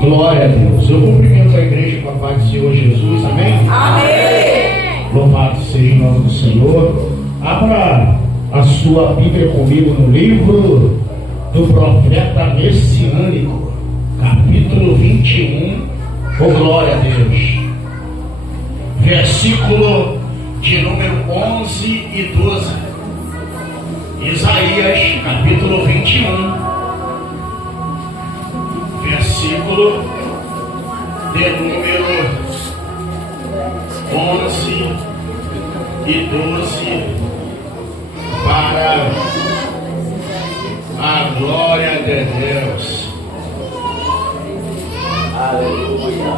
Glória a Deus. Eu cumprimento a igreja com a paz do Senhor Jesus. Amém? Amém. Louvado seja o nome do Senhor. Abra a sua Bíblia comigo no livro do profeta messiânico, capítulo 21. Oh, glória a Deus. Versículo de número 11 e 12. Isaías, capítulo 21. Versículo de número 11 e 12, para a glória de Deus. Aleluia.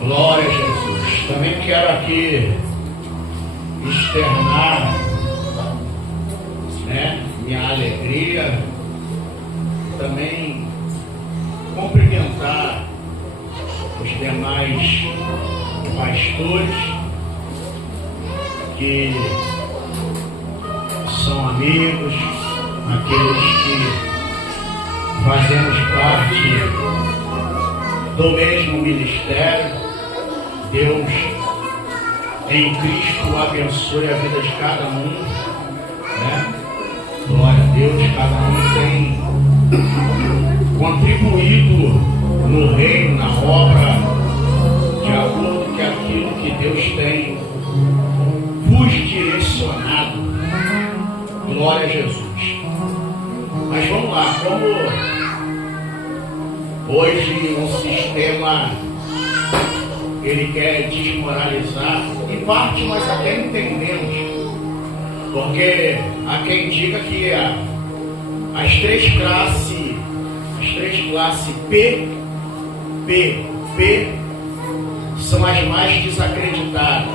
Glória a Jesus. Também quero aqui externar, minha alegria, também cumprimentar os demais pastores que são amigos, aqueles que fazemos parte do mesmo ministério. Deus em Cristo abençoe a vida de cada um, Glória a Deus, cada um tem contribuído no reino, na obra, de acordo com aquilo que Deus tem vos direcionado. Glória a Jesus. Mas vamos lá, como hoje o sistema ele quer desmoralizar, em parte nós até entendemos, porque há quem diga que as três classes P são as mais desacreditadas: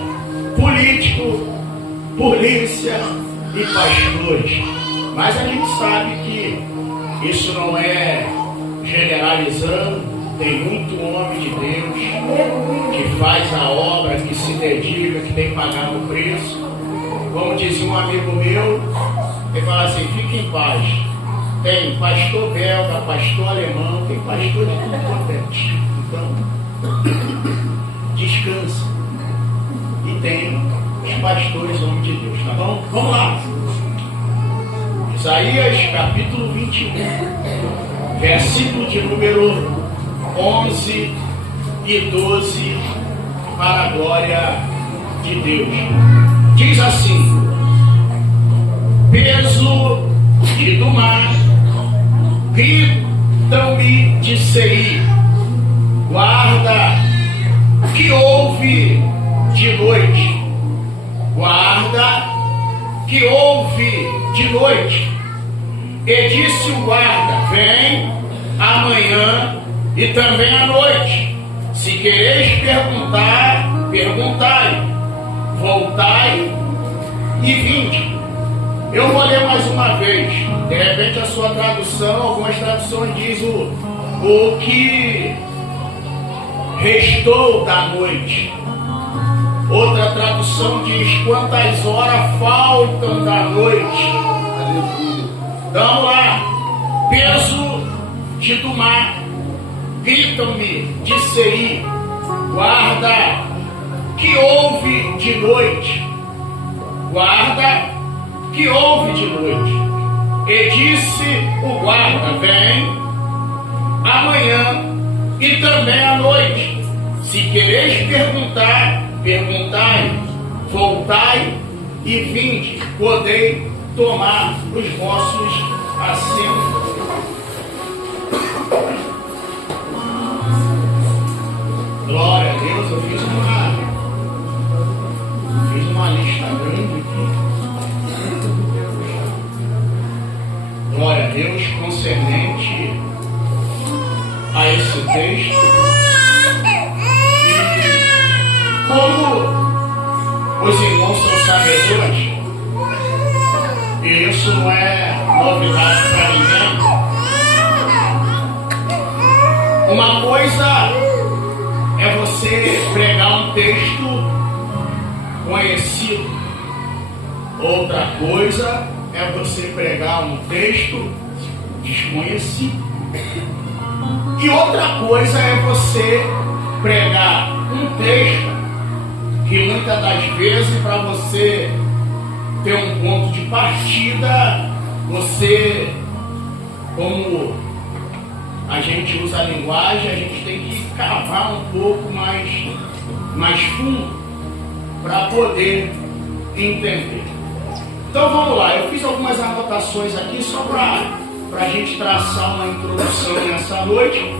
político, polícia e pastores. Mas a gente sabe que isso não é generalizando. Tem muito homem de Deus que faz a obra, que se dedica, que tem pagado o preço. Como dizia um amigo meu, ele fala assim: fique em paz. Tem pastor belga, pastor alemão, tem pastor de tudo quanto é. Então, descansa. E tem os pastores homens de Deus, tá bom? Vamos lá. Isaías capítulo 21, versículo de número 11 e 12, para a glória de Deus. Diz assim: peso e do mar gritam-me de Seir, guarda que houve de noite, guarda que houve de noite. E disse o guarda: vem amanhã e também à noite. Se quereis perguntar, perguntai. Voltai e vinde. Eu vou ler mais uma vez. De repente a sua tradução, algumas traduções dizem o que restou da noite. Outra tradução diz quantas horas faltam da noite. Então vamos lá. Peso de do mar gritam-me de Seir, guarda que houve de noite, guarda que houve de noite. E disse o guarda: vem amanhã e também à noite. Se quereis perguntar, perguntai. Voltai e vinde. Podei tomar os vossos assentos. Glória a Deus. Eu fiz uma lista grande aqui. Glória a Deus, concernente a esse texto. E como os irmãos são sabedores, e isso não é novidade para ninguém, uma coisa é você você pregar um texto conhecido. Outra coisa é você pregar um texto desconhecido. E outra coisa é você pregar um texto que muitas das vezes, para você ter um ponto de partida, você, como a gente usa a linguagem, a gente tem que cavar um pouco mais fundo para poder entender. Então vamos lá, eu fiz algumas anotações aqui só para a gente traçar uma introdução nessa noite,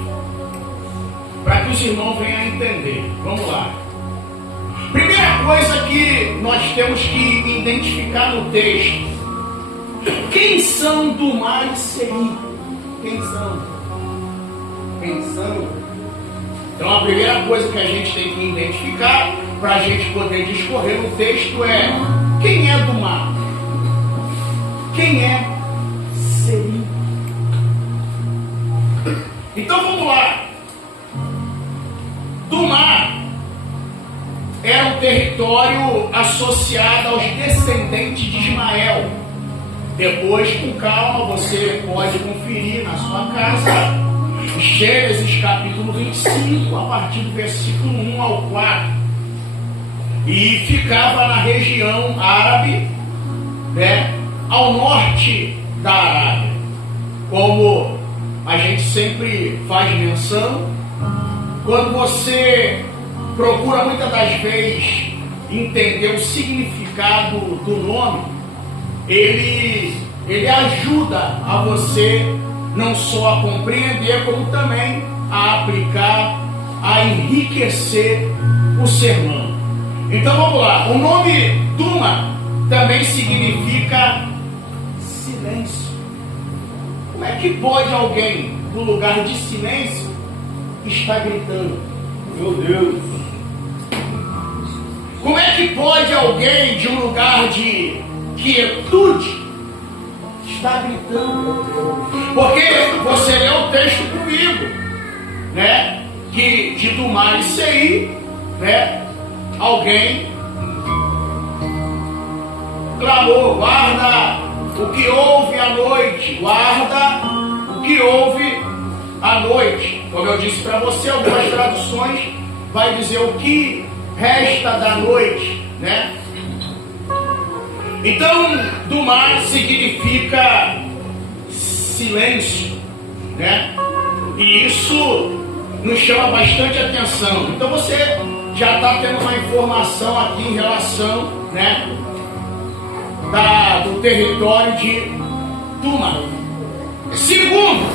para que os irmãos venham a entender. Vamos lá. Primeira coisa que nós temos que identificar no texto: quem são Dumá e Seir? Quem são? Então a primeira coisa que a gente tem que identificar para a gente poder discorrer no texto é: quem é Dumá? Quem é Seir? Então vamos lá. Dumá era um território associado aos descendentes de Ismael. Depois, com calma, você pode conferir na sua casa Gênesis capítulo 25, a partir do versículo 1 ao 4. E ficava na região árabe, né, ao norte da Arábia. Como a gente sempre faz menção, quando você procura muitas das vezes entender o significado do nome, ele ajuda a você não só a compreender, como também a aplicar, a enriquecer o sermão. Então vamos lá, o nome Duma também significa silêncio. Como é que pode alguém, no lugar de silêncio, estar gritando? Meu Deus! Como é que pode alguém de um lugar de quietude estar gritando? Porque você lê o texto comigo, né? Que de Dumá e Seir, né? Alguém clamou: guarda o que houve à noite, guarda o que houve à noite. Como eu disse para você, algumas traduções vai dizer o que resta da noite, né? Então, Dumá significa silêncio, né? E isso nos chama bastante atenção. Então você já está tendo uma informação aqui em relação, né, do território de Dumá. Segundo,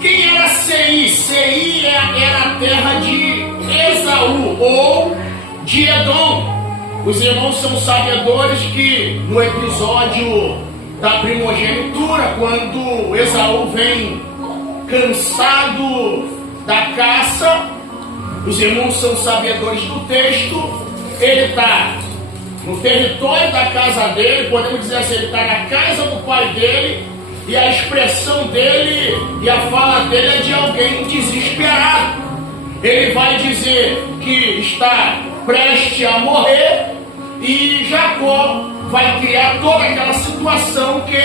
quem era Seir? Seir era a terra de Esaú ou de Edom. Os irmãos são sabedores que no episódio da primogenitura, quando Esaú vem cansado da caça, os irmãos são sabedores do texto, ele está no território da casa dele, podemos dizer assim, ele está na casa do pai dele, e a expressão dele e a fala dele é de alguém desesperado. Ele vai dizer que está prestes a morrer, e Jacó vai criar toda aquela situação que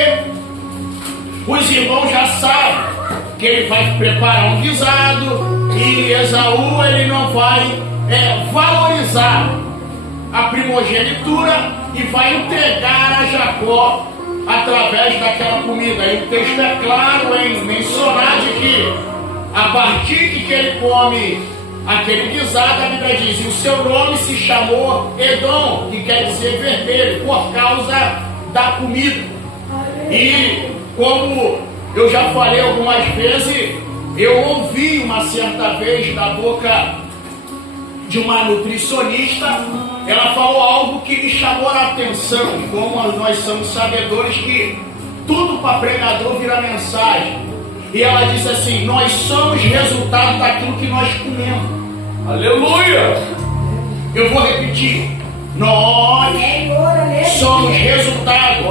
os irmãos já sabem, que ele vai preparar um guisado, e Esaú ele não vai valorizar a primogenitura e vai entregar a Jacó através daquela comida. E o texto é claro em mencionar de que a partir que ele come aquele guisado, a Bíblia diz: e o seu nome se chamou Edom, que quer dizer vermelho, por causa da comida. E como eu já falei algumas vezes, eu ouvi uma certa vez da boca de uma nutricionista, ela falou algo que me chamou a atenção. E como nós somos sabedores que tudo para pregador vira mensagem, e ela disse assim: nós somos resultado daquilo que nós comemos. Aleluia! Eu vou repetir: nós somos resultado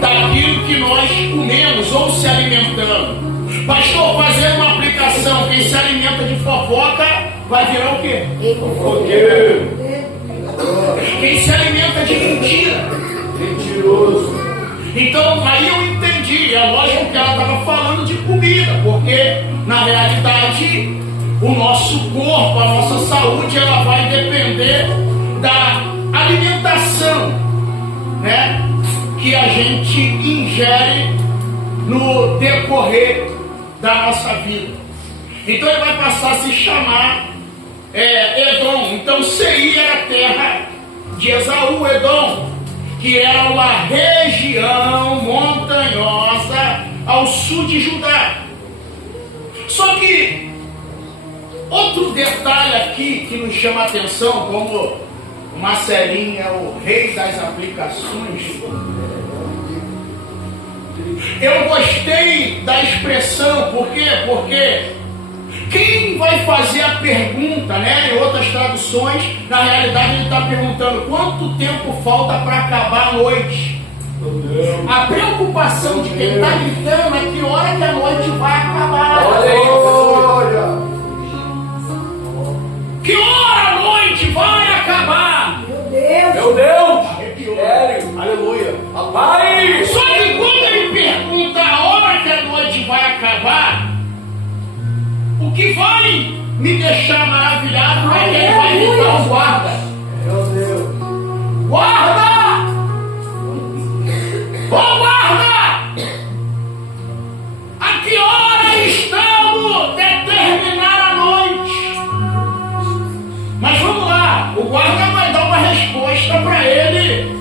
daquilo que nós comemos ou se alimentamos. Pastor, fazendo uma aplicação: quem se alimenta de fofoca vai virar o quê? Fofoqueiro. Quem se alimenta de mentira. Mentiroso. Então aí eu entendi, é lógico que ela estava falando de comida, porque na realidade o nosso corpo, a nossa saúde, ela vai depender da alimentação, né, que a gente ingere no decorrer da nossa vida. Então ele vai passar a se chamar Edom. Então Seir era a terra de Esaú, Edom, que era uma região montanhosa ao sul de Judá. Só que outro detalhe aqui que nos chama a atenção, como Marcelinho é o rei das aplicações, eu gostei da expressão, por quê? Porque quem vai fazer a pergunta, né? Em outras traduções, na realidade ele está perguntando quanto tempo falta para acabar a noite. A preocupação de quem está gritando é que hora que a noite vai acabar. Olha. Que hora a noite vai acabar? Meu Deus. Arrepiou. Sério? Aleluia. Rapaz. Só que quando ele pergunta a hora que a noite vai acabar, o que vai me deixar maravilhado é que ele vai ligar o guarda. Meu Deus. Guarda! Ô guarda! A que hora estamos determinar a noite? Mas vamos lá, o guarda vai dar uma resposta para ele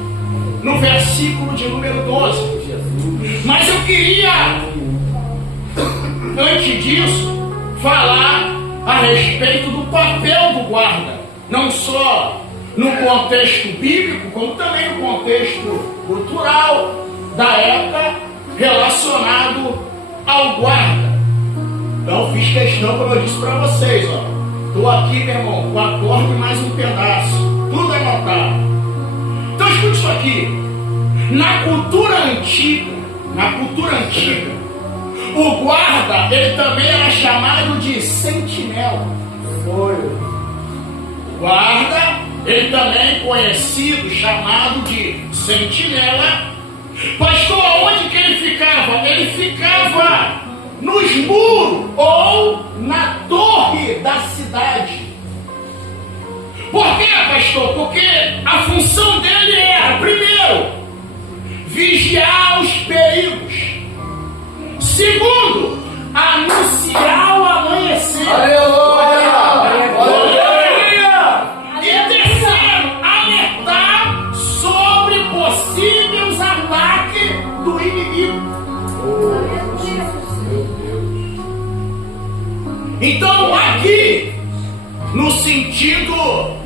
no versículo de número 12. Mas eu queria, antes disso, falar a respeito do papel do guarda, não só no contexto bíblico, como também no contexto cultural da época relacionado ao guarda. Então fiz questão, como eu disse para vocês, estou aqui, meu irmão, com a corda e mais um pedaço, tudo anotado. Então escute isso aqui. Na cultura antiga, o guarda, ele também era chamado de sentinela. Guarda, ele também conhecido, chamado de sentinela. Pastor, aonde que ele ficava? Ele ficava nos muros ou na torre da cidade. Por quê, pastor? Porque a função dele era, primeiro, vigiar os perigos. Segundo, anunciar o amanhecer. Aleluia! E terceiro, alertar sobre possíveis ataques do inimigo. Então aqui, no sentido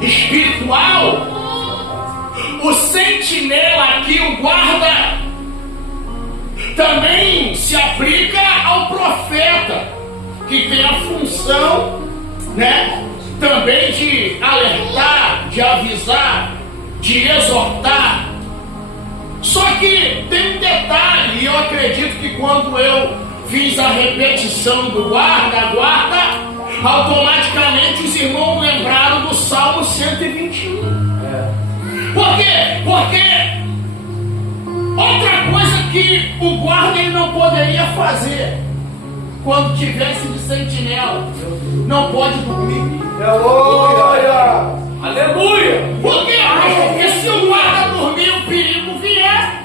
espiritual, o sentinela aqui, o guarda, também se aplica ao profeta, que tem a função, né, também de alertar, de avisar, de exortar. Só que tem um detalhe, e eu acredito que quando eu fiz a repetição do guarda, automaticamente os irmãos lembraram do Salmo 121. Por quê? Porque outra coisa que o guarda ele não poderia fazer quando tivesse de sentinela, não pode dormir. Aleluia! Aleluia! Por quê? Porque se o guarda dormir, o perigo vier,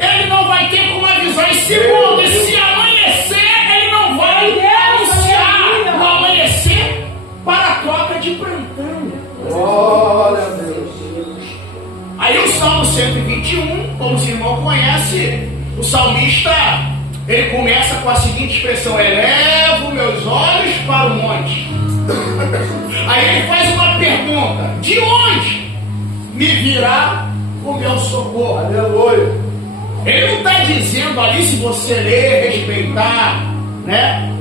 ele não vai ter como avisar. E segundo, e se amanhecer, ele não vai anunciar o amanhecer para a troca de plantão. Glória a Deus. Aí o Salmo 121, como os irmãos conhecem, o salmista, ele começa com a seguinte expressão: elevo meus olhos para o monte. Aí ele faz uma pergunta: de onde me virá o meu socorro? Aleluia! Ele não está dizendo ali, se você ler, respeitar, né,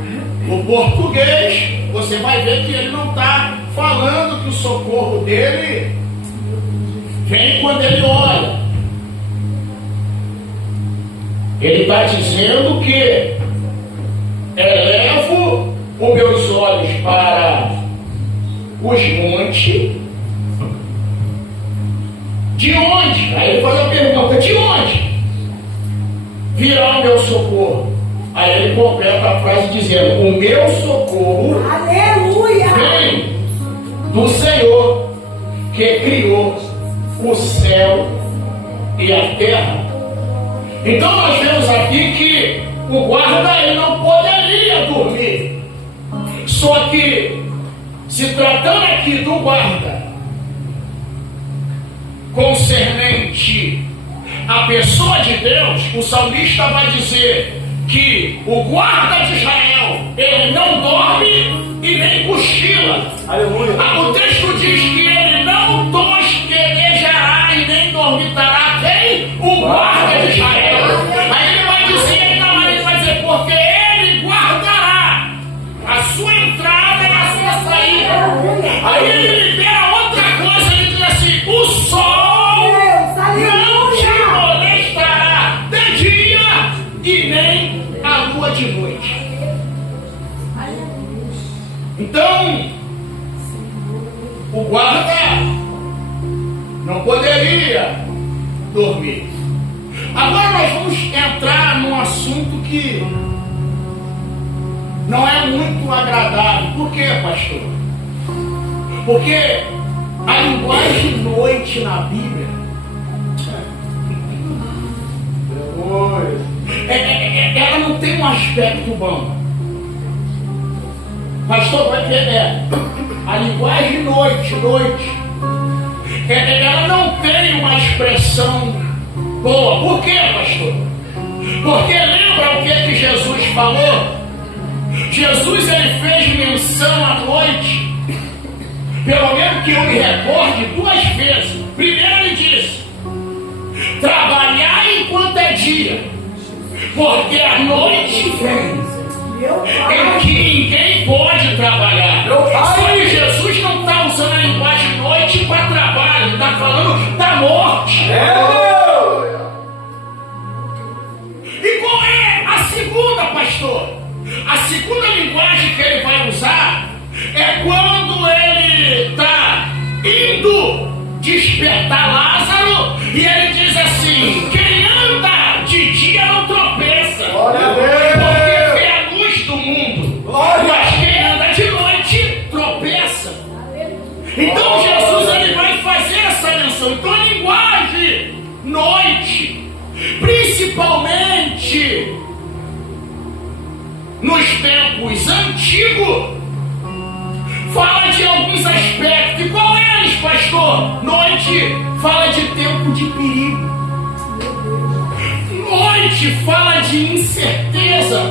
o português, você vai ver que ele não está falando que o socorro dele vem quando ele ora. Ele está dizendo que elevo os meus olhos para os montes. De onde? Aí ele faz a pergunta: de onde virá o meu socorro? Aí ele completa a frase dizendo: o meu socorro, Aleluia, vem do Senhor que criou o céu e a terra. Então nós vemos aqui que o guarda ele não poderia dormir. Só que, se tratando aqui do guarda concernente à pessoa de Deus, o salmista vai dizer que o guarda de Israel ele não dorme e nem cochila. Aleluia. O texto diz que ele não tosquenejará e nem dormitará. Quem? O guarda de Israel. Aí ele vai dizer, então ele vai dizer, porque ele guardará a sua entrada e a sua saída. Aí ele libera outra coisa, ele diz assim: o sol não te molestará de dia e nem a lua de noite. Então, o guarda não poderia dormir. Agora nós vamos entrar num assunto que não é muito agradável. Por quê, pastor? Porque a linguagem noite na Bíblia ela não tem um aspecto bom. Pastor, vai ver, a linguagem noite, ela não tem uma expressão boa. Por quê, pastor? Porque lembra o que Jesus falou? Jesus ele fez menção à noite, pelo menos que eu me recorde, 2 vezes. Primeiro ele disse: trabalhar enquanto é dia, porque a noite vem em que ninguém pode trabalhar. Só que Jesus não está usando a linguagem noite para trabalho, ele está falando da morte. E qual é a segunda, pastor? A segunda linguagem que ele vai usar é quando ele está indo despertar Lázaro e ele diz assim: quem anda de dia não tropeça, porque vê a luz do mundo, mas quem anda de noite tropeça. Então Jesus ele vai fazer essa menção. Então a linguagem noite, principalmente nos tempos antigos, fala de alguns aspectos. E qual é eles, pastor? Noite fala de tempo de perigo. Noite fala de incerteza.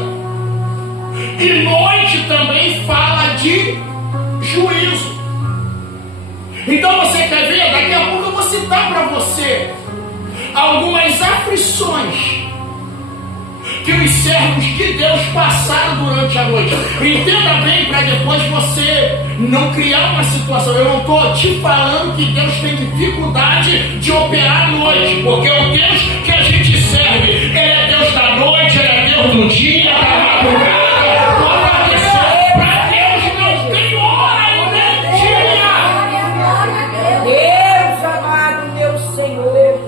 E noite também fala de juízo. Então você quer ver? Daqui a pouco eu vou citar para você algumas aflições que os servos de Deus passaram durante a noite. Entenda bem, para depois você não criar uma situação. Eu não estou te falando que Deus tem dificuldade de operar à noite, porque o Deus que a gente serve, Ele é Deus da noite, Ele é Deus do dia, da madrugada, do amanhecer. Para Deus não tem hora e nem dia. Deus amado, meu Senhor.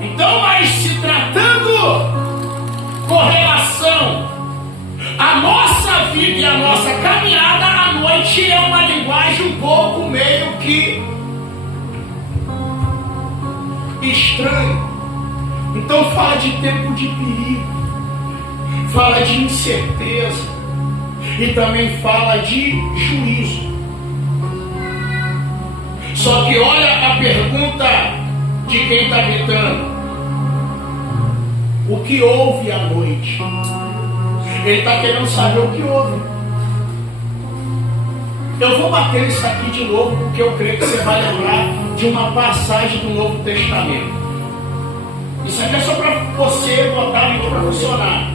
Então, mas se tratando com relação à nossa vida e à nossa caminhada, a noite é uma linguagem um pouco meio que estranha. Então fala de tempo de perigo, fala de incerteza e também fala de juízo. Só que olha a pergunta de quem está gritando: o que houve à noite? Ele está querendo saber o que houve. Eu vou bater isso aqui de novo, porque eu creio que você vai lembrar de uma passagem do Novo Testamento. Isso aqui é só para você botar ali para funcionar.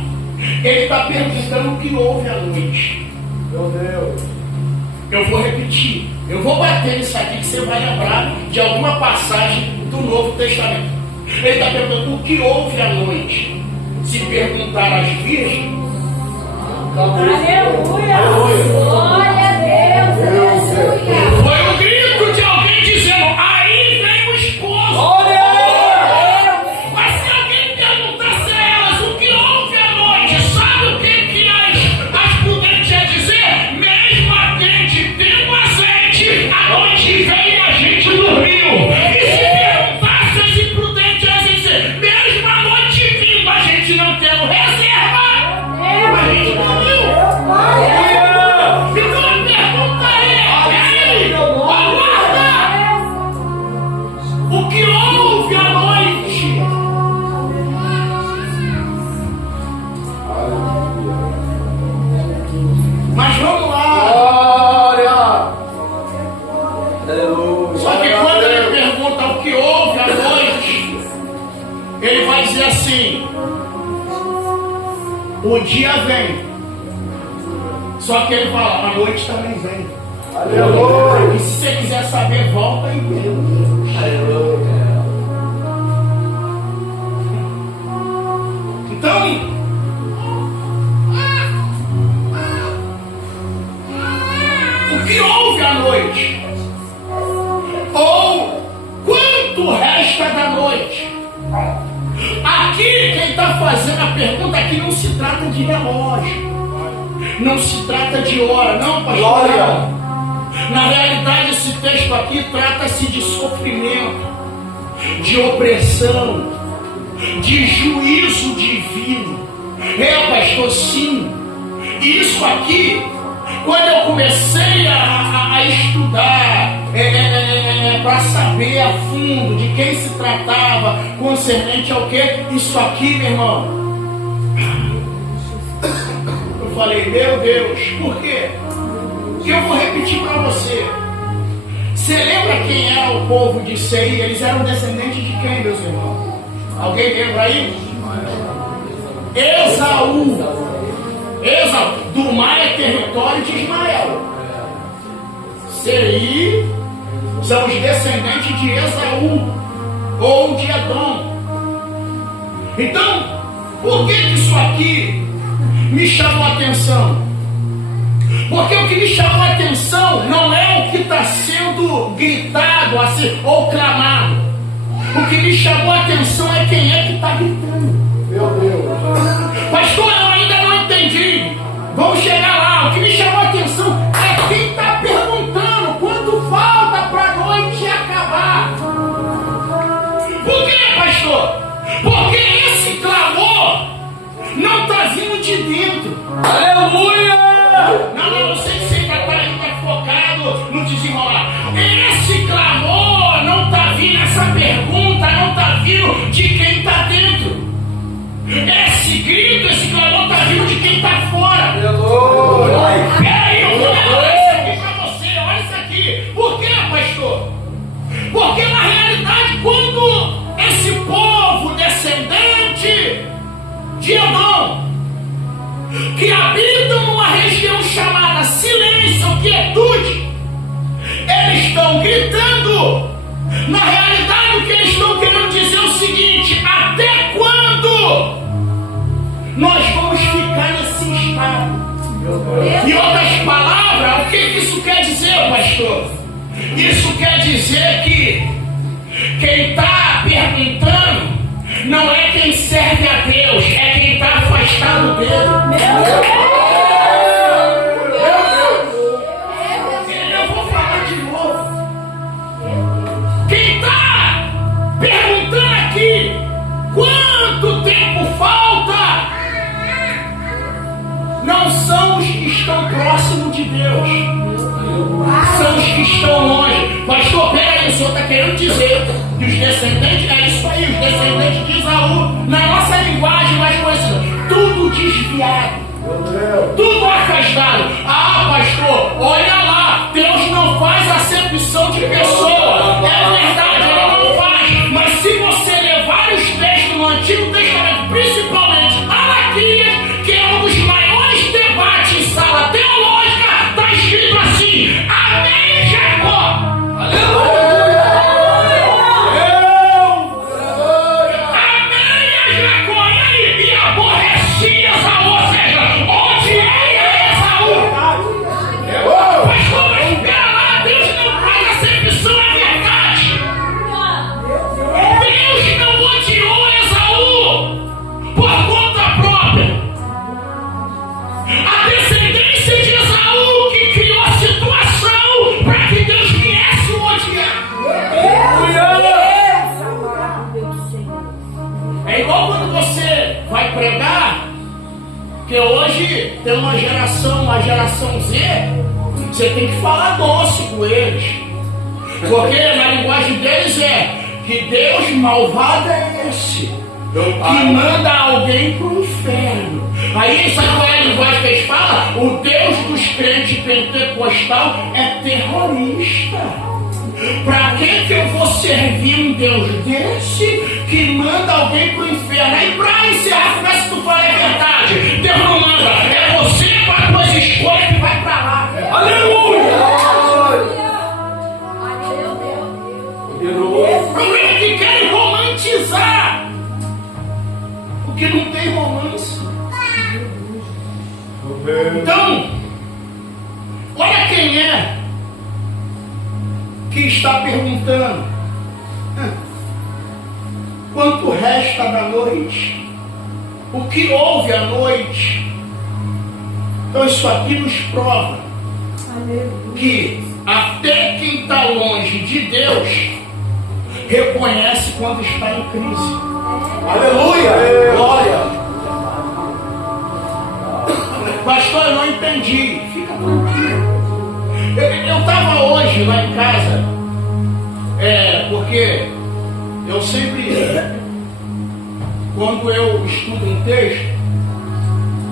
Ele está perguntando o que houve à noite. Meu Deus. Eu vou repetir. Eu vou bater isso aqui que você vai lembrar de alguma passagem do Novo Testamento. Ele está perguntando o que houve à noite. Se perguntar às virgens, Aleluia. Glória a Deus. Aleluia. Foi o grito de alguém dizendo: aí vem o esposo. Mas se alguém perguntasse a elas o que houve à noite, sabe o que as prudentes iam dizer? Mesmo a gente tendo azeite, a noite veio e a gente dormiu. E se perguntasse as imprudentes, elas iam dizer: mesmo a noite vindo, a gente não tendo reserva, a gente dormiu. Então a pergunta aguarda! O que houve à noite? Mas vamos lá! Glória! Aleluia! Só que quando ele pergunta o que houve à noite, ele vai dizer assim: o dia vem. Só que ele fala: a noite também vem. Aleluia! E se você quiser saber, volta e vê. Aleluia! Então, o que houve à noite? Ou quanto resta da noite? Aqui, quem está fazendo a pergunta aqui não se trata de relógio, não se trata de hora, não, pastor. Glória! Na realidade, esse texto aqui trata-se de sofrimento, de opressão, de juízo divino. Pastor, sim. Isso aqui, quando eu comecei a estudar, para saber a fundo de quem se tratava, concernente ao que, isso aqui, meu irmão, eu falei: meu Deus, por quê? Que eu vou repetir para você. Você lembra quem era o povo de Seir? Eles eram descendentes de quem, meus irmãos? Alguém lembra aí? Esaú. Do mar é território de Ismael. Seir são os descendentes de Esaú ou de Edom. Então, por que isso aqui me chamou a atenção? Porque o que me chamou a atenção não é o que está sendo gritado assim, ou clamado. O que me chamou a atenção é quem é que está gritando. Meu Deus! Pastor, eu ainda não entendi. Vamos chegar lá. O que me chamou a atenção é quem está perguntando quanto falta para a noite acabar. Por quê, pastor? Porque esse clamor não está vindo de dentro. Aleluia! Não sei se você está ainda focado no desenrolar. Esse clamor não está vindo, essa pergunta não está vindo de quem está dentro. Esse grito, esse clamor está vindo de quem está fora. Aleluia! Peraí, eu vou levar isso aqui para você. Olha isso aqui. Por quê, pastor? Porque na realidade, quando esse povo descendente de Edom, que habitam numa região chamada silêncio, quietude, eles estão gritando. Na realidade, o que eles estão querendo dizer é o seguinte: até quando nós vamos ficar nesse estado? Em outras palavras, o que isso quer dizer, pastor? Isso quer dizer que quem está perguntando não é quem serve a Deus, é quem está afastado dele. Eu vou falar de novo. Quem está perguntando aqui quanto tempo falta não são os que estão próximos de Deus, são os que estão longe. Pastor, peraí, o senhor está querendo dizer que os descendentes, é isso aí, os descendentes de Esaú, na nossa linguagem mais conhecida, tudo desviado, tudo afastado. Ah, pastor, olha lá, Deus não faz acepção de pessoa. É verdade, ele não faz. Mas se você levar os textos no Antigo Testamento, principalmente Malaquias, que é um dos maiores debates em sala teológica, está escrito assim: amém, Jacó. Aleluia! Amém, Jacó. E aí, e aborrecia Esaú, ou seja, onde é você tem que falar doce com eles. Porque na linguagem deles é que Deus malvado é esse, que manda alguém para o inferno. Aí sabe qual é a linguagem que eles falam? O Deus dos crentes pentecostal é terrorista. Para que eu vou servir um Deus desse que manda alguém para o inferno? Aí para encerrar, se tu falar a verdade, Deus não manda, é você com as tuas escolhas que vai para lá. Aleluia! O problema é que querem romantizar o que não tem romance. Então, olha quem é que está perguntando quanto resta da noite, o que houve à noite. Então isso aqui nos prova que até quem está longe de Deus reconhece quando está em crise. Aleluia! Glória! Pastor, eu não entendi. Fica tranquilo. Eu estava hoje lá em casa, porque eu sempre, quando eu estudo um texto,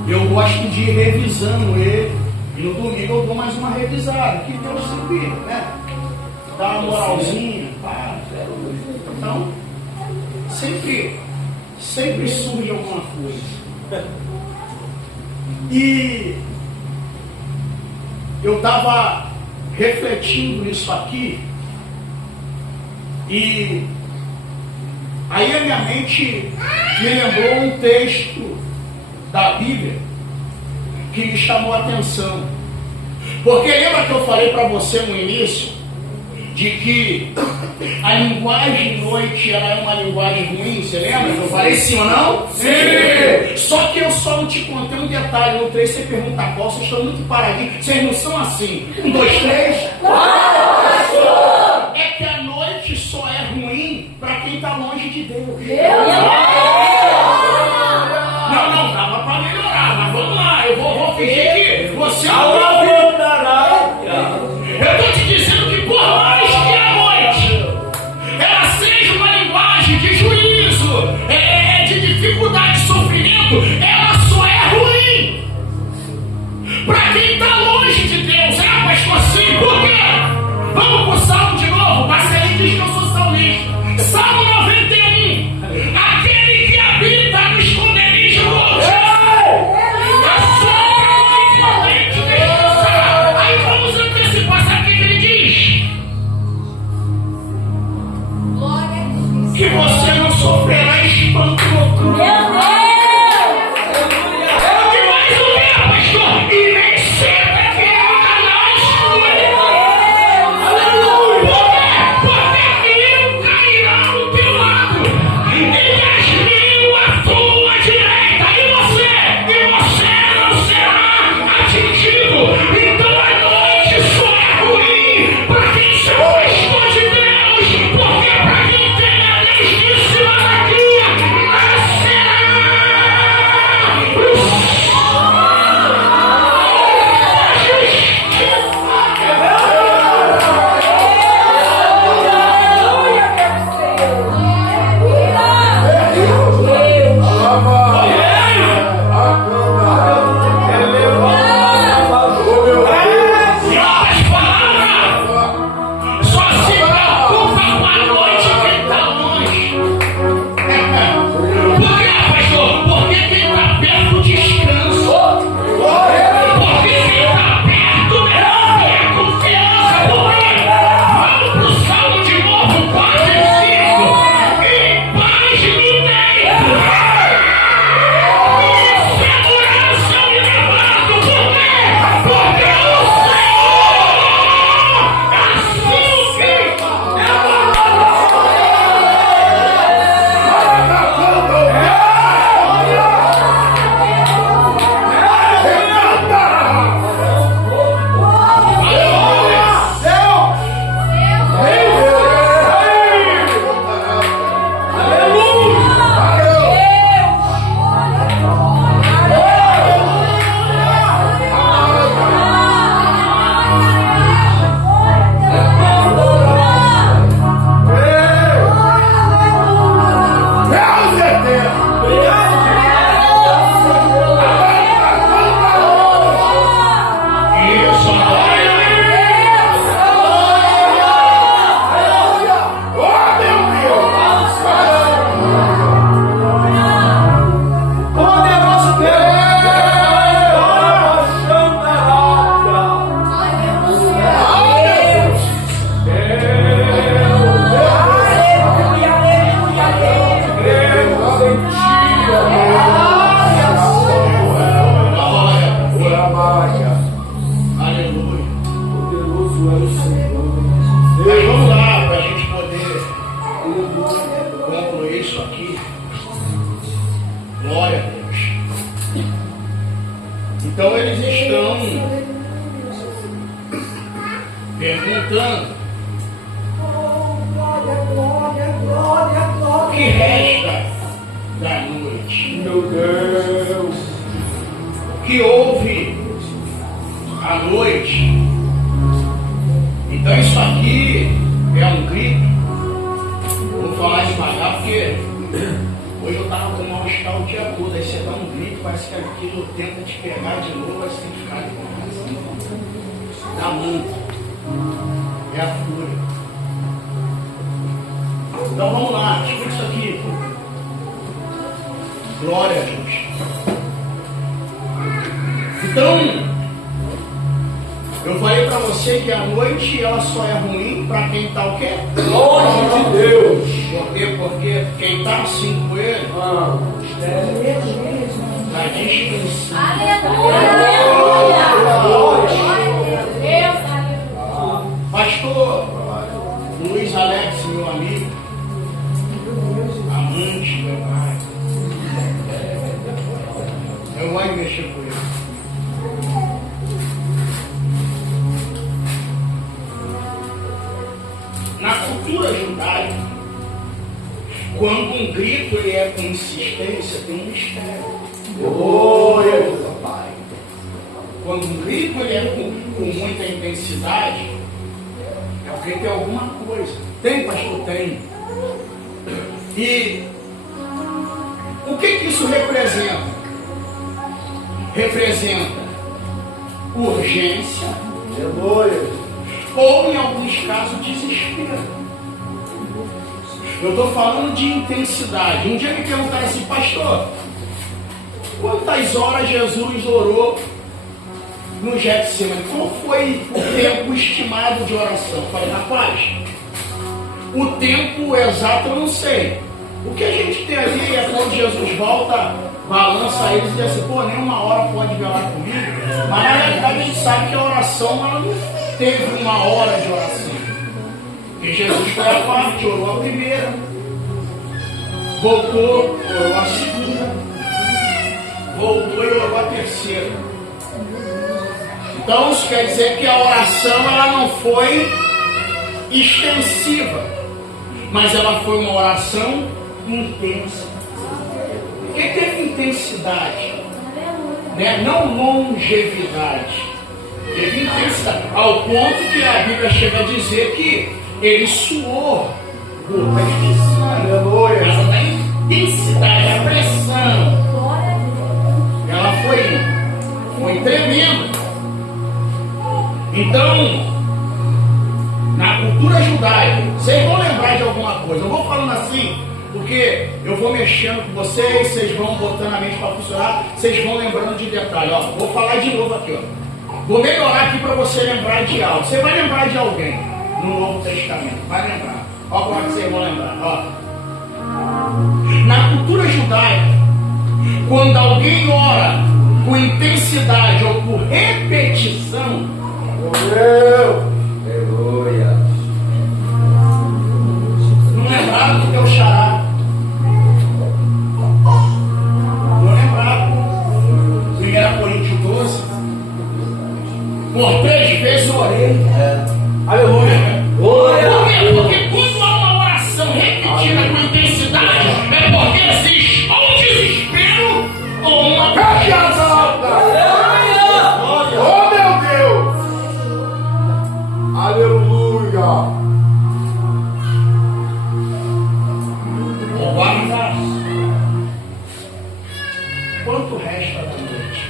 eu gosto de ir revisando ele, e no domingo eu dou mais uma revisada, que Deus sempre, né? Dá uma moralzinha, pá. Então, sempre surge alguma coisa. E eu estava refletindo nisso aqui, e aí a minha mente me lembrou um texto da Bíblia que me chamou a atenção. Porque lembra que eu falei para você no início de que a linguagem noite ela é uma linguagem ruim? Você lembra que eu falei sim ou não? Sim! Só que eu só não te contei um detalhe. No 3 você pergunta qual, vocês estão muito paradinhos. Vocês não são assim. 1, 2, 3. É que a noite só é ruim para quem está longe de Deus. Não, dava para melhorar, mas vamos lá. Eu vou fingir que você não ouviu. Eu estou te dizendo que por mais que a noite ela seja uma linguagem de juízo, de dificuldade, de sofrimento, ela só é ruim para quem está longe de Deus. Pastor, sim, por quê? Vamos para o Salmo de novo. Marcelinho diz que eu sou salmista. Salmo 91. Aquele que habita no esconderijo do Altíssimo, a sombra do Onipotente Mas vamos lá, para a gente poder concluir isso aqui. Glória a Deus. Então eles estão perguntando o que resta da noite. Meu Deus. O que houve à noite? Então isso aqui é um grito. Vou falar devagar porque hoje eu estava com mal-estar o dia todo. Aí você dá um grito, parece que aquilo tenta te pegar de novo, aí você tem que ficar de novo. Dá muito. É a fúria. Então vamos lá, escuta isso aqui. Glória a Deus. Então, eu falei para você que a noite ela só é ruim para quem está o quê? Longe de Deus. Por quê? Porque quem está assim com ele está descansando. Pastor Luiz Alex, meu amigo, amante, meu pai, eu vou mexer com ele. Na cultura judaica, quando um grito ele é com insistência, tem um mistério. Glória, Pai. Quando um grito ele é com muita intensidade, é porque tem alguma coisa. Tem, pastor? Tem. E o que isso representa? Representa urgência, Glória. ou em alguns casos desespero. Eu estou falando de intensidade. Um dia me perguntaram assim, pastor, quantas horas Jesus orou no Getsemane? Qual foi o tempo estimado de oração? Eu falei, rapaz, o tempo exato eu não sei. O que a gente tem ali é quando Jesus volta, balança eles e diz assim, pô, nem uma hora pode velar comigo. Mas na realidade a gente sabe que a oração ela não teve uma hora de oração. Porque Jesus foi a parte, orou a primeira, voltou, orou a segunda, voltou e orou a terceira. Então isso quer dizer que a oração ela não foi extensiva, mas ela foi uma oração intensa. O que teve intensidade? Né? Não longevidade. Teve intensidade. Ao ponto que a Bíblia chega a dizer que ele suou gotas de sangue. Aleluia. Essa da intensidade, a pressão. Ela foi tremenda. Então, na cultura judaica, vocês vão lembrar de alguma coisa. Eu vou falando assim, porque eu vou mexendo com vocês, vocês vão botando a mente para funcionar, vocês vão lembrando de detalhe. Ó, vou falar de novo aqui, ó. Vou melhorar aqui para você lembrar de algo. Você vai lembrar de alguém no Novo Testamento. Vai lembrar. Olha como é que vocês vão lembrar. Ó. Na cultura judaica, quando alguém ora com intensidade ou por repetição, Aleluia. não lembrava do teu xará. Não lembrava. 1 Coríntios 12. Por 3 vezes eu orei. Aleluia. Glória. Por quê? Porque quando há uma oração repetida com intensidade, é porque existe ou um desespero ou uma Feche as altas. Oh, meu Deus. Aleluia. guarda. Quanto resta da noite?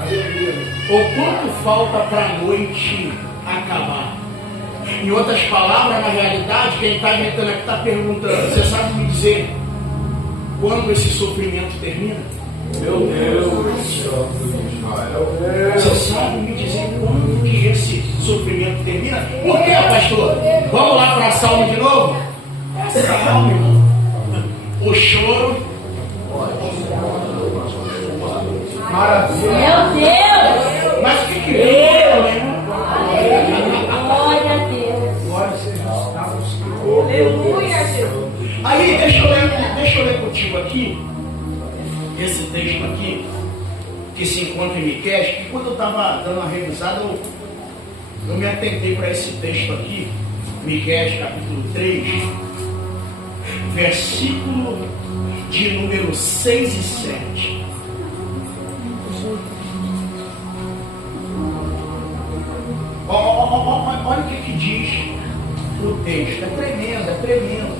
Aleluia. Ou quanto falta para a noite acabar? Em outras palavras, na realidade, quem está inventando aqui está perguntando: você sabe me dizer quando esse sofrimento termina? Meu Deus. Você sabe me dizer quando que esse sofrimento termina? Por quê, pastor? Vamos lá para a Salmo de novo? É Salmo, irmão. O choro. Maravilha. Meu Deus! Mas o que é? Glória aqui, que se encontra em Miqueias, que quando eu estava dando uma revisada, eu me atentei para esse texto aqui, Miqueias capítulo 3, versículo de número 6 e 7. Olha o que diz o texto. É tremendo, é tremendo.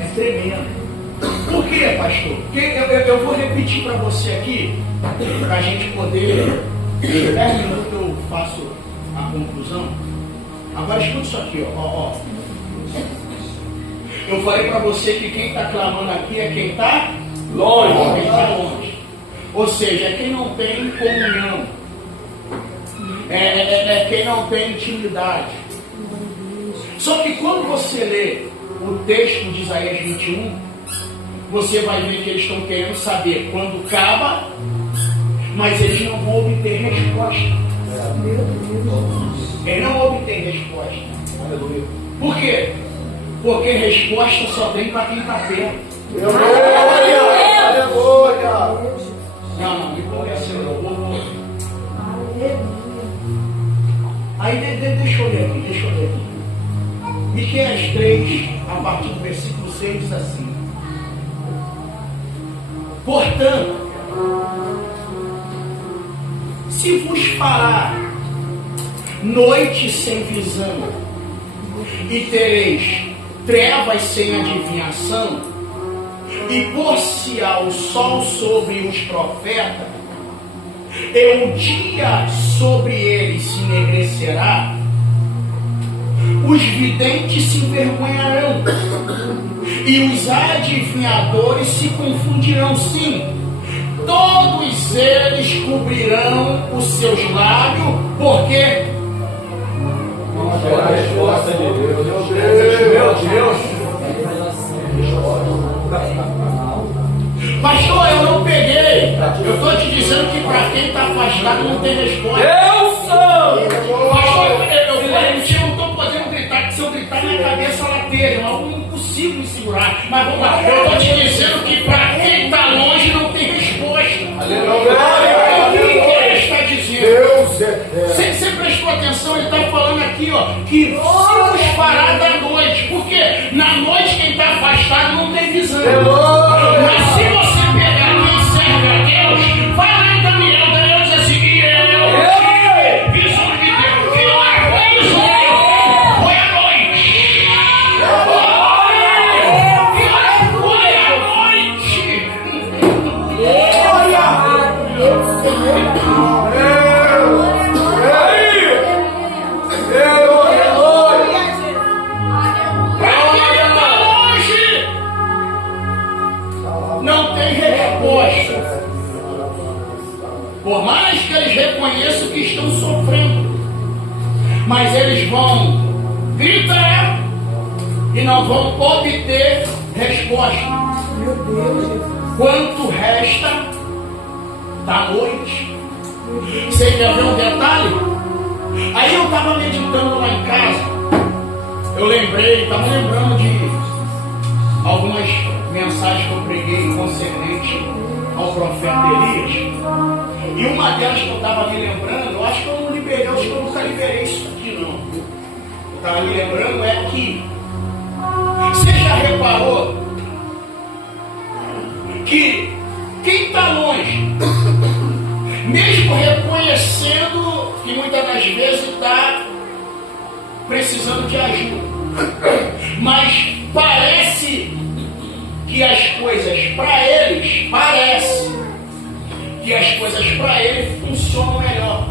É tremendo. Por quê, pastor? Porque eu vou repetir para você aqui, para a gente poder. 10 minutos eu faço a conclusão. Agora escuta isso aqui, ó. Eu falei para você que quem está clamando aqui é quem está longe. Quem está longe. Ou seja, é quem não tem comunhão. É quem não tem intimidade. Só que quando você lê o texto de Isaías 21, você vai ver que eles estão querendo saber quando acaba, mas eles não vão obter resposta. Eles não obtêm resposta. Por quê? Porque resposta só vem para quem está perto. Não, me conhece não. Aí deixa eu ler aqui. Miqueias 3, a partir do versículo 6, diz assim: portanto, se vos parar noite sem visão, e tereis trevas sem adivinhação, e pôr-se-á o sol sobre os profetas, e o dia sobre eles se enegrecerá, os videntes se envergonharão, e os adivinhadores se confundirão, sim, todos eles cobrirão os seus lábios, porque a resposta de Deus. Meu Deus. Pastor, eu não peguei. Eu estou te dizendo que para quem está afastado não tem resposta. Eu sou! Pastor, eu não estou podendo gritar, que se eu gritar minha cabeça lateja, é algo impossível me segurar. Mas vamos lá, eu estou te dizendo que para quem está longe não tem resposta. Aleluia. O que ele está dizendo? Você prestou atenção, ele está falando aqui, ó, que se nos parar da noite, porque na noite quem está afastado não tem visão. Mas se você pegar quem serve a Deus, vai lá em Daniel diz assim: eu tive visão de Deus. Que hora foi isso? Foi à noite. Que hora foi não tem resposta. Por mais que eles reconheçam que estão sofrendo, mas eles vão gritar e não vão obter resposta. Quanto resta da noite? Você quer ver um detalhe? Aí eu estava meditando lá em casa. Eu estava lembrando de algumas mensagens que eu preguei concernente ao profeta Elias. E uma delas que eu estava me lembrando, eu acho que eu não liberei, eu acho que eu nunca liberei isso aqui não. Eu estava me lembrando é que você já reparou que quem está longe, mesmo reconhecendo que muitas das vezes está precisando de ajuda, mas parece que as coisas para eles, funcionam melhor.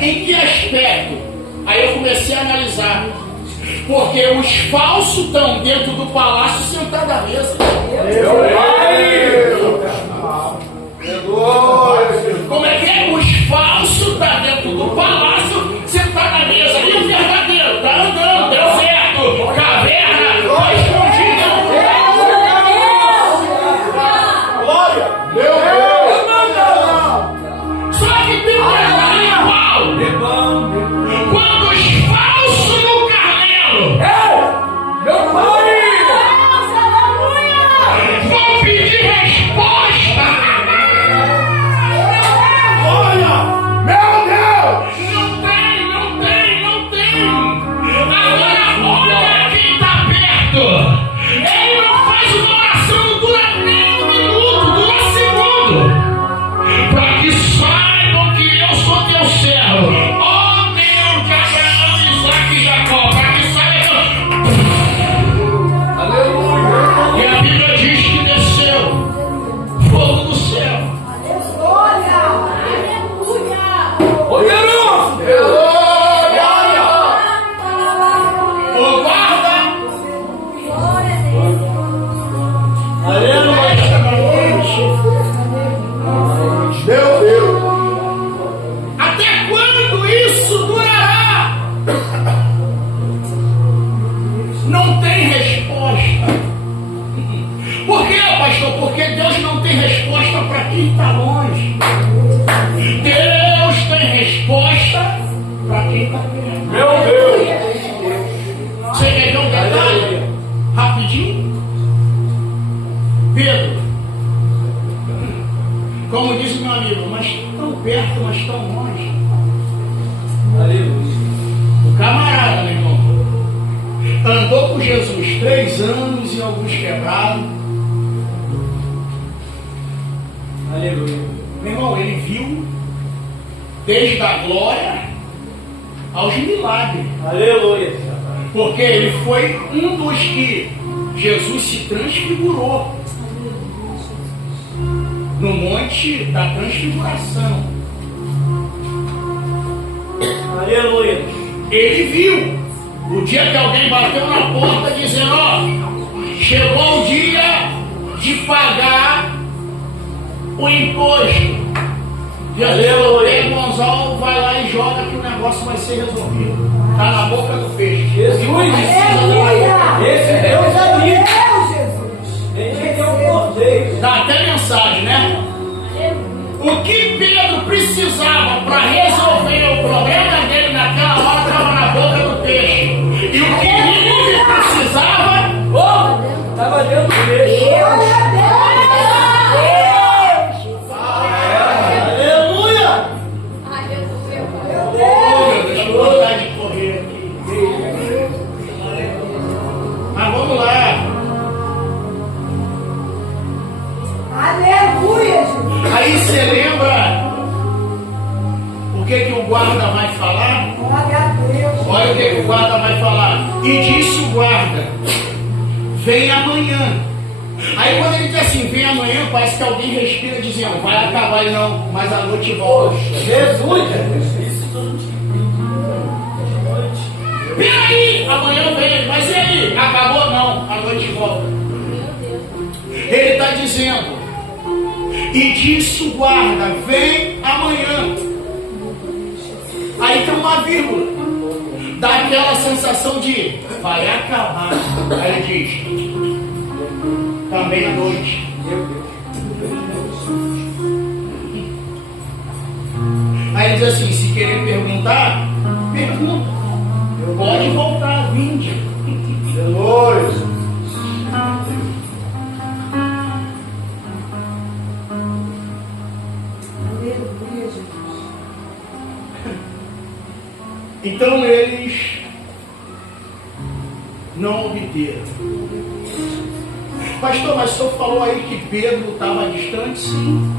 Em que aspecto? Aí eu comecei a analisar. Porque os falsos estão dentro do palácio sentados à mesa. Como é que é? Os falsos estão dentro do palácio sentados à mesa. E o verdadeiro está andando, deu certo. Caverna, escondido. Só que tem um detalhe igual. Quando os falsos no Carmelo O guarda. Aleluia. Meu Deus. Até quando isso durará? Não tem resposta. Por quê, pastor? Porque Deus não tem resposta para quem está longe. Deus tem resposta para quem está perto. Meu Deus. Você quer ver um detalhe? Rapidinho. Pedro, como disse meu amigo, mas tão perto, mas tão longe. Aleluia. O camarada, meu irmão, andou com Jesus 3 anos e alguns quebrados. Aleluia. Meu irmão, ele viu desde a glória aos milagres. Aleluia. Porque ele foi um dos que Jesus se transfigurou no monte da transfiguração. Aleluia. Ele viu o dia que alguém bateu na porta dizendo: ó, chegou o dia de pagar o imposto. Jesus falou: Gonzalo, vai lá e joga que o negócio vai ser resolvido. Está na boca do peixe. Jesus, esse Deus é amigo. Ele é um cordeiro. Dá até mensagem, né? O que Pedro precisava para resolver o problema dele naquela hora estava na boca do peixe. E o que ele precisava, Estava dentro do peixe. Aleluia. deixa eu vontade de correr aqui. Mas vamos lá. Aleluia, Jesus. Aí você lembra o que o guarda vai falar? Glória a Deus. Olha o que o guarda vai falar. E disse o guarda: vem amanhã. Aí quando ele diz assim, vem amanhã, parece que alguém respira dizendo: vai acabar e não, mas a noite volta. Jesus. Vem aí, amanhã vem, mas e aí? Acabou? Não, a noite volta. Ele está dizendo: e disse o guarda, vem amanhã. Aí tem uma vírgula, dá aquela sensação de vai acabar. Aí ele diz: também à noite. Aí ele diz assim: se querer perguntar, pergunta. Pode voltar, vinde. Jesus. Aleluia, Jesus. Então eles não obteram. Pastor, mas o senhor falou aí que Pedro estava distante, sim.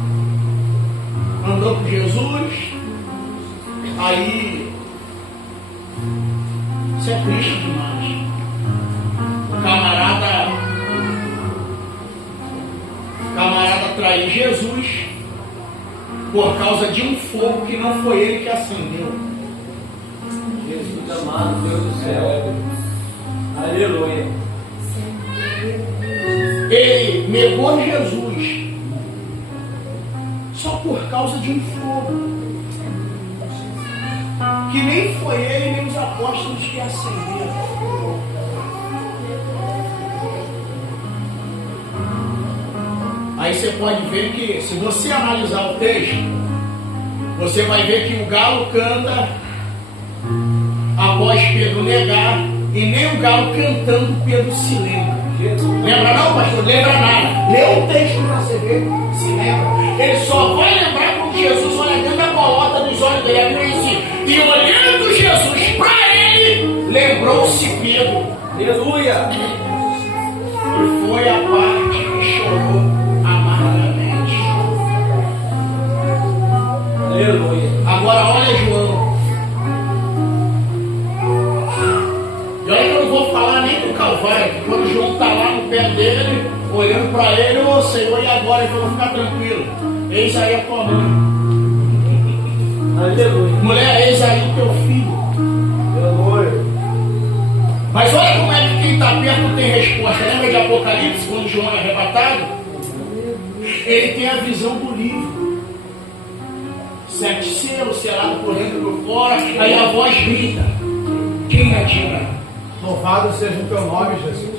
Andou com Jesus. Aí, isso é triste demais. O camarada traiu Jesus por causa de um fogo que não foi ele que acendeu. Jesus amado, Deus do céu. Aleluia. Ele negou Jesus só por causa de um fogo que nem foi ele nem os apóstolos que acenderam. Aí você pode ver que, se você analisar o texto, você vai ver que o galo canta após Pedro negar, e nem o galo cantando Pedro se lembra. Lembra não, pastor? Lembra nada. Lê o texto para você ver se lembra. Ele só vai lembrar quando Jesus olha dentro da bolota dos olhos dele. Ele disse: e olhando Jesus para ele, lembrou-se Pedro. Aleluia. E foi a parte que chorou amargamente. Aleluia. Agora olha João. E olha que eu não vou falar nem do Calvário. Quando João está lá no pé dele, olhando para ele: ô Senhor, e agora? Ele falou: fica tranquilo, eis aí a tua mãe. Aleluia. Mulher, eis aí o teu filho. Aleluia. Mas olha como é que quem está perto tem resposta. Lembra de Apocalipse, quando João é arrebatado? Ele tem a visão do livro. 7 selos, selado por dentro e por fora. Aí a voz grita: quem atira? Louvado seja o teu nome, Jesus.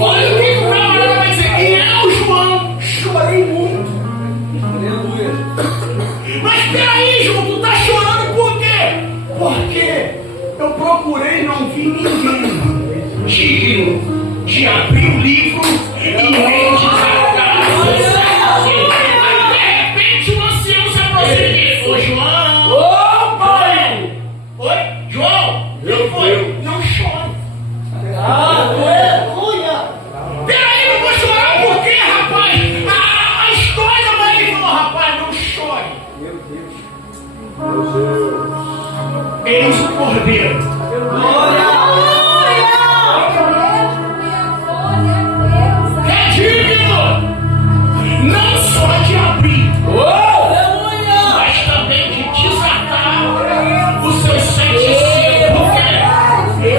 Olha o que o camarada vai dizer. E eu, João, chorei muito. Aleluia. Mas peraí, João, tu tá chorando por quê? Porque eu procurei e não vi ninguém digno de abrir o livro e nem de tratar. Aí de repente o ancião se aproxima. Ô João! Ô pai! Oi? João? Meu Deus. Não chore. Aleluia! Peraí, não vou chorar por quê, rapaz? A história vai me falar, rapaz, não chore. Meu Deus. Meu Deus. Eis o cordeiro. Glória! Que é digno não só de abrir, Aleluia! mas também de desatar os seus 7 selos. Por quê?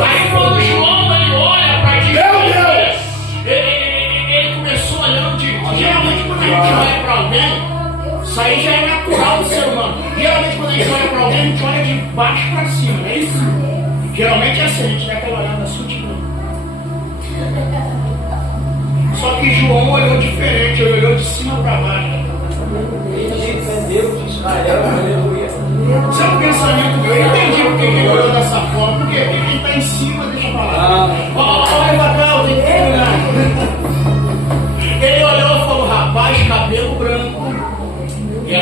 Aí quando João ele olha para Jesus, ele começou olhando de. Geralmente quando a gente olha para alguém, isso aí já é natural do ser humano. Geralmente quando a gente olha para alguém, a gente olha de baixo para cima, não é isso? Geralmente é assim, a gente dá aquela olhada sutil. Só que João olhou diferente, ele olhou de cima para baixo. Bendito é Deus de Israel. Aleluia. Isso é um pensamento meu. Eu entendi porque ele olhou dessa forma. Porque quem está em cima, deixa eu falar. Olha pra cá, eu tenho que terminar. Ele olhou e falou: rapaz, cabelo branco. E aí,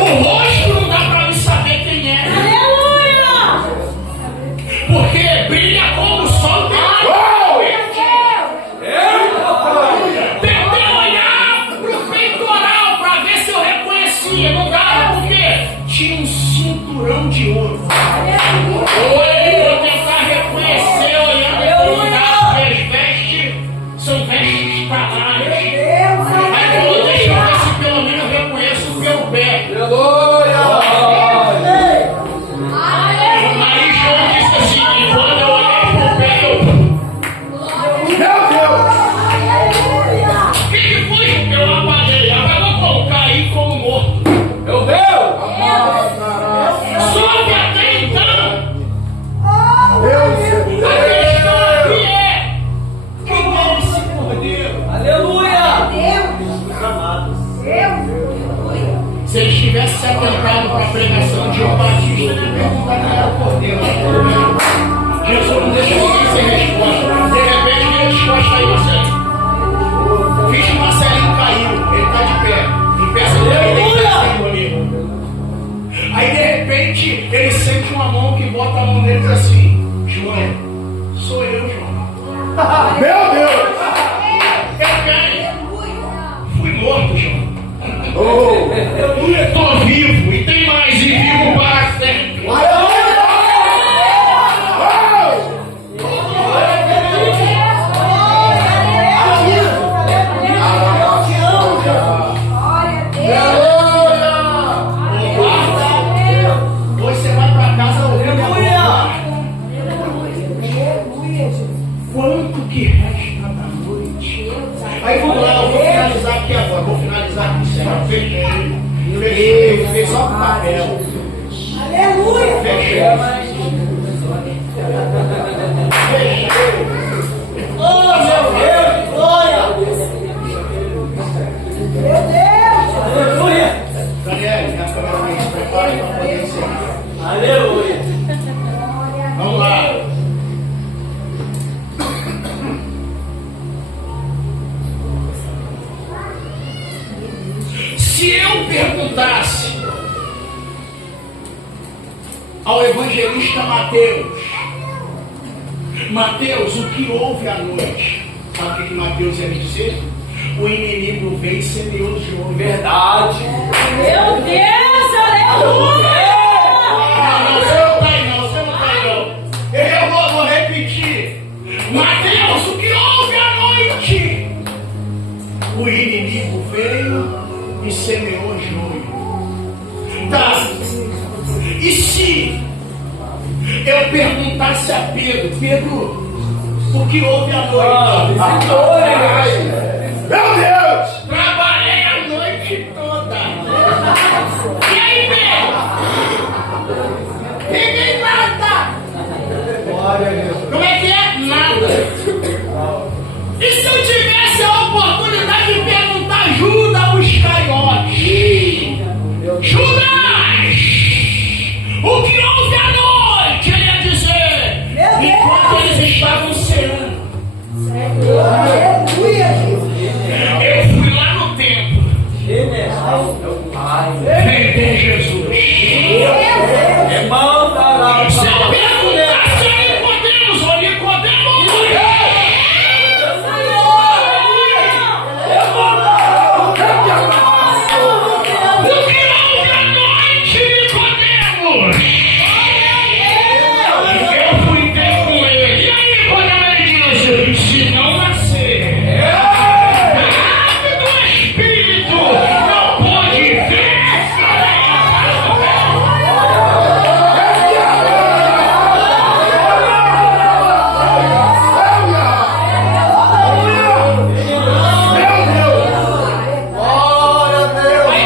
o rosto não dá para me saber quem é. Porque brilha como o sol. Tentei olhar pro peitoral para ver se eu reconhecia. Não dava porque tinha um cinturão de ouro. Olhei para tentar reconhecer, olhando em todo lugar. As vestes são vestes talares. Aí falou: deixa eu ver se pelo menos eu reconheço pelo pé. Aleluia! Aí João disse assim: e quando eu olhei pro pé, eu. Meu Deus. O que foi? Eu apaguei. Agora eu vou colocar aí como morto. Meu Deus! Só que até então, Deus. a questão aqui é: quem é esse cordeiro? Aleluia! Deus. Amados. Se ele tivesse se atentado para a pregação de João Batista, ele ia perguntar quem era o cordeiro. Jesus não deixa ninguém sem resposta. De repente, a resposta aí, Marcelinho. Fiz que o Marcelinho caiu, ele está de pé. Em pé, você deve comigo. Aí, de repente, ele sente uma mão que bota a mão nele e diz assim: João, sou eu, João. Meu Deus. Eu caí. Fui morto, João. Oh. Estou vivo e tem mais, e vivo para sempre. Hoje você vai para casa ouvindo a quanto que resta da noite? Aí vamos lá, eu vou finalizar aqui agora. Vou finalizar aqui, Senhor. Fechei só com papel. Aleluia. Fechei. Oh, meu Deus! Glória! Meu Deus. Aleluia! Daniel, minha câmera se prepare para poder encerrar. Aleluia! Vamos lá. Se eu perguntasse ao evangelista Mateus, o que houve à noite? Sabe o que Mateus ia me dizer? O inimigo veio e semeou de novo. Verdade! Meu Deus, aleluia! Não, você não está aí não, você não está aí não. Eu vou repetir. Mateus, o que houve à noite? O inimigo veio e semeou joio. E se eu perguntasse a Pedro, Pedro, o que houve à noite? Meu Deus! Trabalhei a noite toda. E aí, Pedro? Peguei nada. Como é que é? Nada. E se eu tivesse a oportunidade de perguntar a Judas Iscariote? Judas! O que houve à noite? Ele ia dizer. Enquanto eles estavam ceando. Aleluia, Jesus. Eu fui lá no templo. Vender Jesus. Irmão, tá lá. Você pergunta se é Nicodemos ou Nicodemos. O que houve à noite, Nicodemos? Eu fui ter com ele. E aí, Nicodemos, ele disse: se não nascer do Espírito, não pode ver. Aí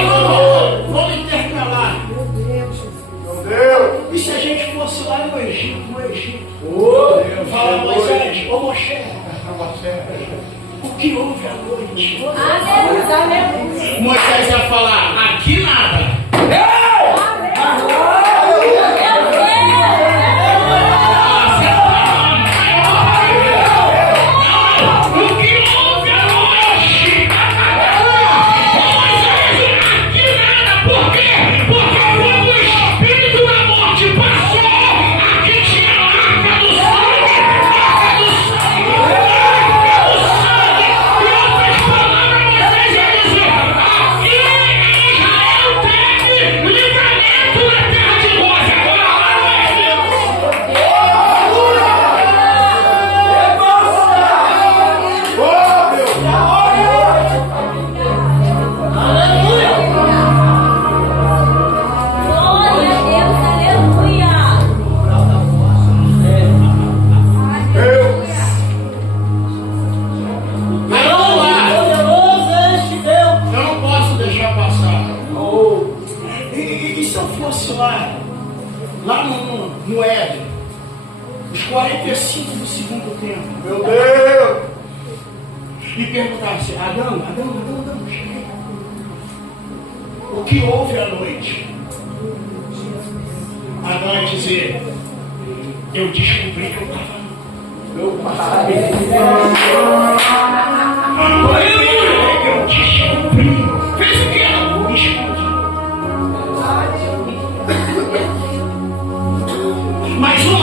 vamos intercalar. Meu Deus! E se a gente fosse lá no Egito? Fala, Moisés, ô Moshe, o que houve à noite? Aleluia. Moisés ia falar: aqui nada. O que houve à noite? Moisés, aqui nada. Por quê? Porque quando o espírito da morte passou, aqui tinha a arca do sangue. Arca do sangue. Arca do sangue. E outras palavras, Moisés ia dizer: aqui Israel teve livramento na terra de nós. Agora lá no Egito. Oh, meu Deus! Glória a Deus, aleluia. Deus! Aí vamos lá. Poderoso este Deus. Eu não posso deixar passar. E se eu fosse lá no Éden, os 45 do segundo tempo, Meu Deus! e perguntasse: Adão, chega aí. O que houve à noite? Adão ia dizer: eu descobri que eu estava nu. Meu Pai! Eu descobri. Fez o que? Me escondi. Mais um.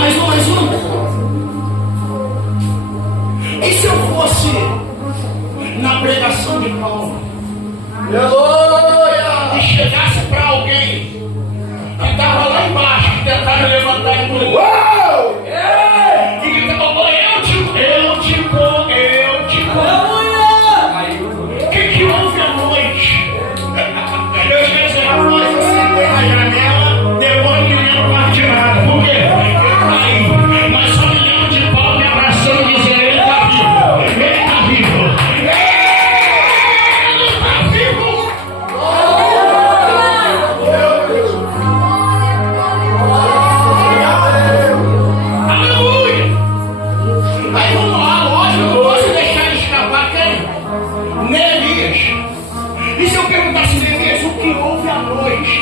E se eu fosse na pregação de Paulo Aleluia! e chegasse para alguém que estava lá embaixo, que tentaram levantar e por Uau! e que falou: eu te o que houve à noite? Eu já disse: rapaz, você foi na janela, depois me lembro mais de nada. Por quê? Eu caí, mas só me lembro de Paulo me abraçando e dizendo: ele está vivo. Ele está vivo. Ele está vivo. Aleluia. Aí vamos lá, lógico, eu não posso deixar ele escapar quem? Neemias. E se eu perguntasse, Neemias, o que houve à noite?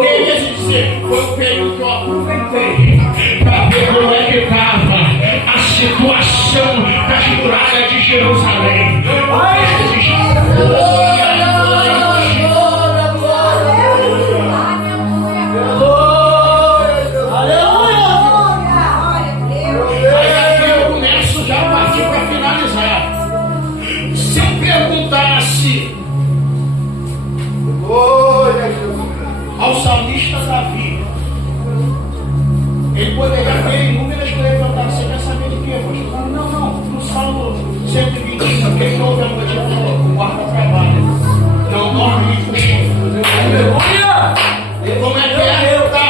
Neemias ia dizer: foi o período que eu aproveitei para ver como é que estava a situação das muralhas de Jerusalém. Mas aqui eu começo já a partir para finalizar. Se eu perguntasse Glória a Jesus! ao salmista Davi, ele poderia ter inúmeras levantadas. Você quer saber de quê, pastor? Não. No Salmo 125, quem ouve a noite falou: o guarda trabalha, não dorme nem cochila. Aleluia. Como é que é? Tá?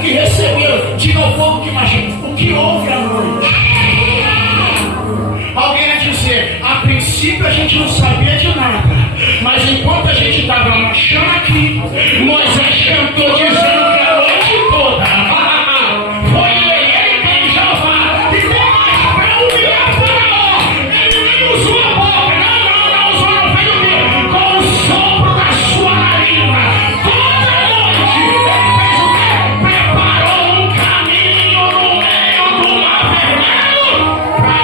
que receberam. Diga ao povo que imagina o que houve à noite. Alguém vai dizer, a princípio a gente não sabia de nada, mas enquanto a gente estava marchando aqui, Moisés cantou dizendo que a noite toda foi ele quem Jeová e Deus para humilhar o Faraó. Ele nem usou a boca, não usou, não fez o quê? Com o sopro da sua narina, toda noite ele fez o quê? Preparou um caminho no meio do mar vermelho para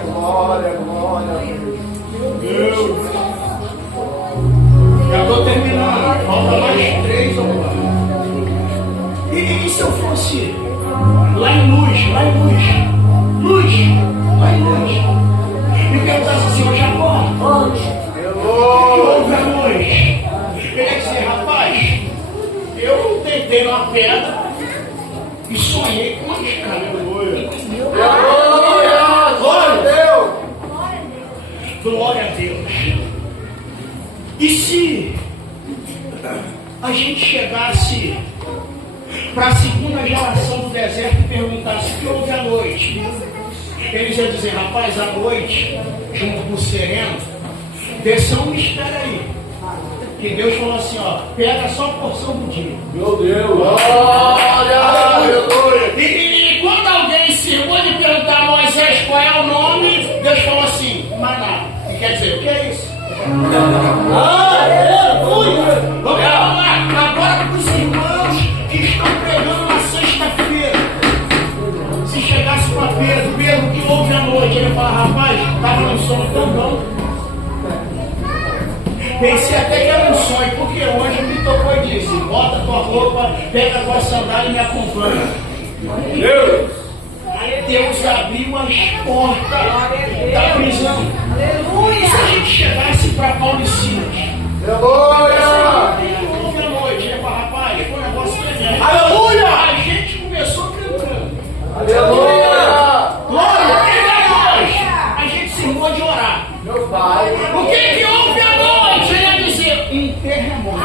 Glória a Deus, aleluia. Já estou terminando, falta mais 3 ou 4. E se eu fosse lá em Luz, lá em Luz, e perguntasse assim, ô Jacó, o que houve à noite? Ele ia dizer, rapaz, eu deitei numa pedra e sonhei com uma escada. Glória a Deus. E se a gente chegasse para a segunda geração do deserto e perguntasse o que houve à noite? Eles iam dizer, rapaz, à noite, junto com o sereno, desceu um mistério aí. Que Deus falou assim, ó, pega só a porção do dia. Meu Deus! Aleluia! E quando alguém se pode perguntar a Moisés qual é o nome, Deus falou assim, maná. E quer dizer, o que é isso? Aleluia! Vamos lá, agora para os irmãos que estão pregando na sexta-feira. Se chegasse para Pedro, o que houve à noite? Ele fala, rapaz, estava no sono tão bom. Pensei até que era um sonho, porque o anjo me tocou e disse, bota tua roupa, pega a tua sandália e me acompanha. Deus abriu as portas da prisão. Aleluia. Se a gente chegasse para Paulo e Silas, houve à noite, ele fala, rapaz, foi um negócio tremendo. Aleluia! A gente começou cantando. Aleluia! Glória! E depois, a gente se irmou de orar. Meu Pai! O que houve à noite? Ele ia dizer, um terremoto.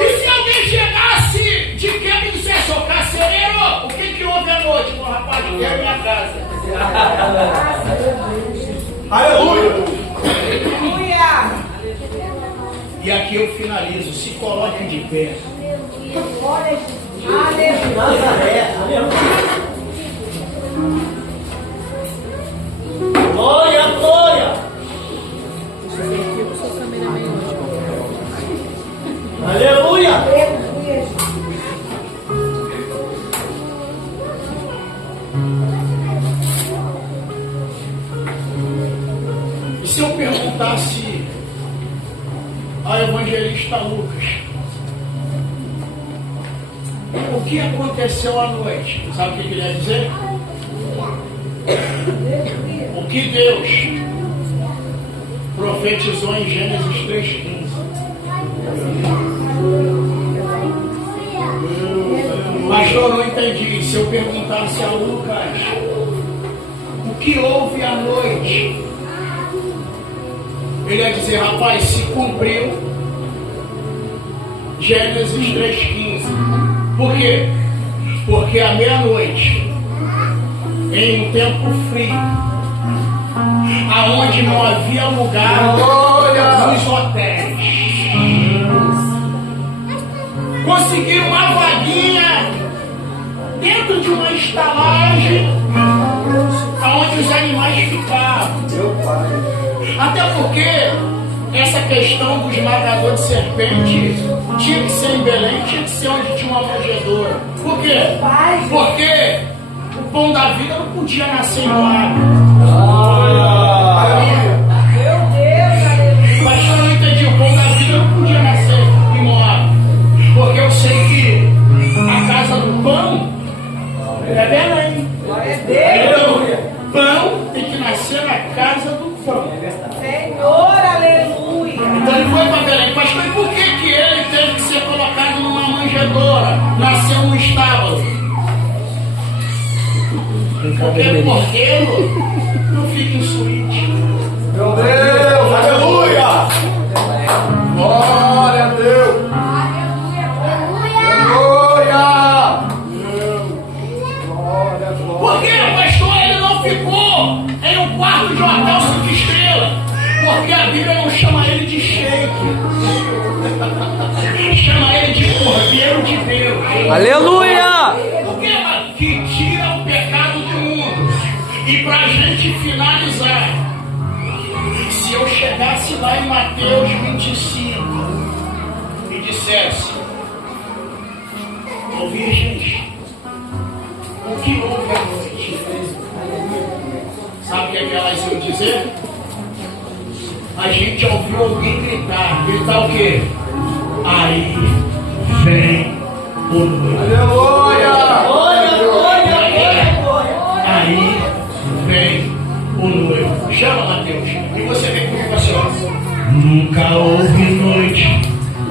E se alguém chegasse de quebra e dissesse, ô carcereiro, o que houve à noite? Bom, rapaz, quero minha casa. Aleluia! Aleluia. E aqui eu finalizo, se coloquem de pé. Aleluia. Nazaré, aleluia. Glória, glória. Aleluia. Aleluia. E se eu perguntasse ao evangelista Lucas, o que aconteceu à noite? Sabe o que ele ia dizer? O que Deus profetizou em Gênesis 3,15. Pastor, não entendi. Se eu perguntasse a Lucas o que houve à noite, ele ia dizer, rapaz, se cumpriu Gênesis 3,15. Por quê? Porque à meia-noite, em um tempo frio, aonde não havia lugar nos hotéis, conseguiram uma vaguinha dentro de uma estalagem aonde os animais ficavam. Meu Pai! Até porque essa questão do esmagador de serpente tinha que ser em Belém, tinha que ser onde tinha uma manjedoura. Por quê? Porque o pão da vida não podia nascer em Moab. Aleluia! Meu Deus, aleluia. Mas eu não entendi, o pão da vida não podia nascer em Moab. Porque eu sei que a casa do pão é Belém. Glória a Deus. Então, pão tem que nascer na casa do pão. Senhor, aleluia. Então ele foi para Belém. Pastor, e por que ele teve que ser colocado criado numa manjedoura, nasceu num estábulo. Porque porteiro não fica em suíte. Meu Deus, aleluia! Glória a Deus! Aleluia! Porque, pastor, ele não ficou em um quarto de hotel 5 estrelas. Porque a Bíblia não chama ele de sheik. Chama ele de Cordeiro de Deus. Aleluia! Porque que tira o pecado do mundo. E para a gente finalizar, se eu chegasse lá em Mateus 25 e dissesse: ô virgens, o que houve à noite? Sabe o que é que elas iam dizer? A gente ouviu alguém gritar. Gritar o quê? Aí vem o noivo. Aleluia! Aí vem o noivo. Chama, Mateus. E você vem comigo assim, ó. Nunca houve noite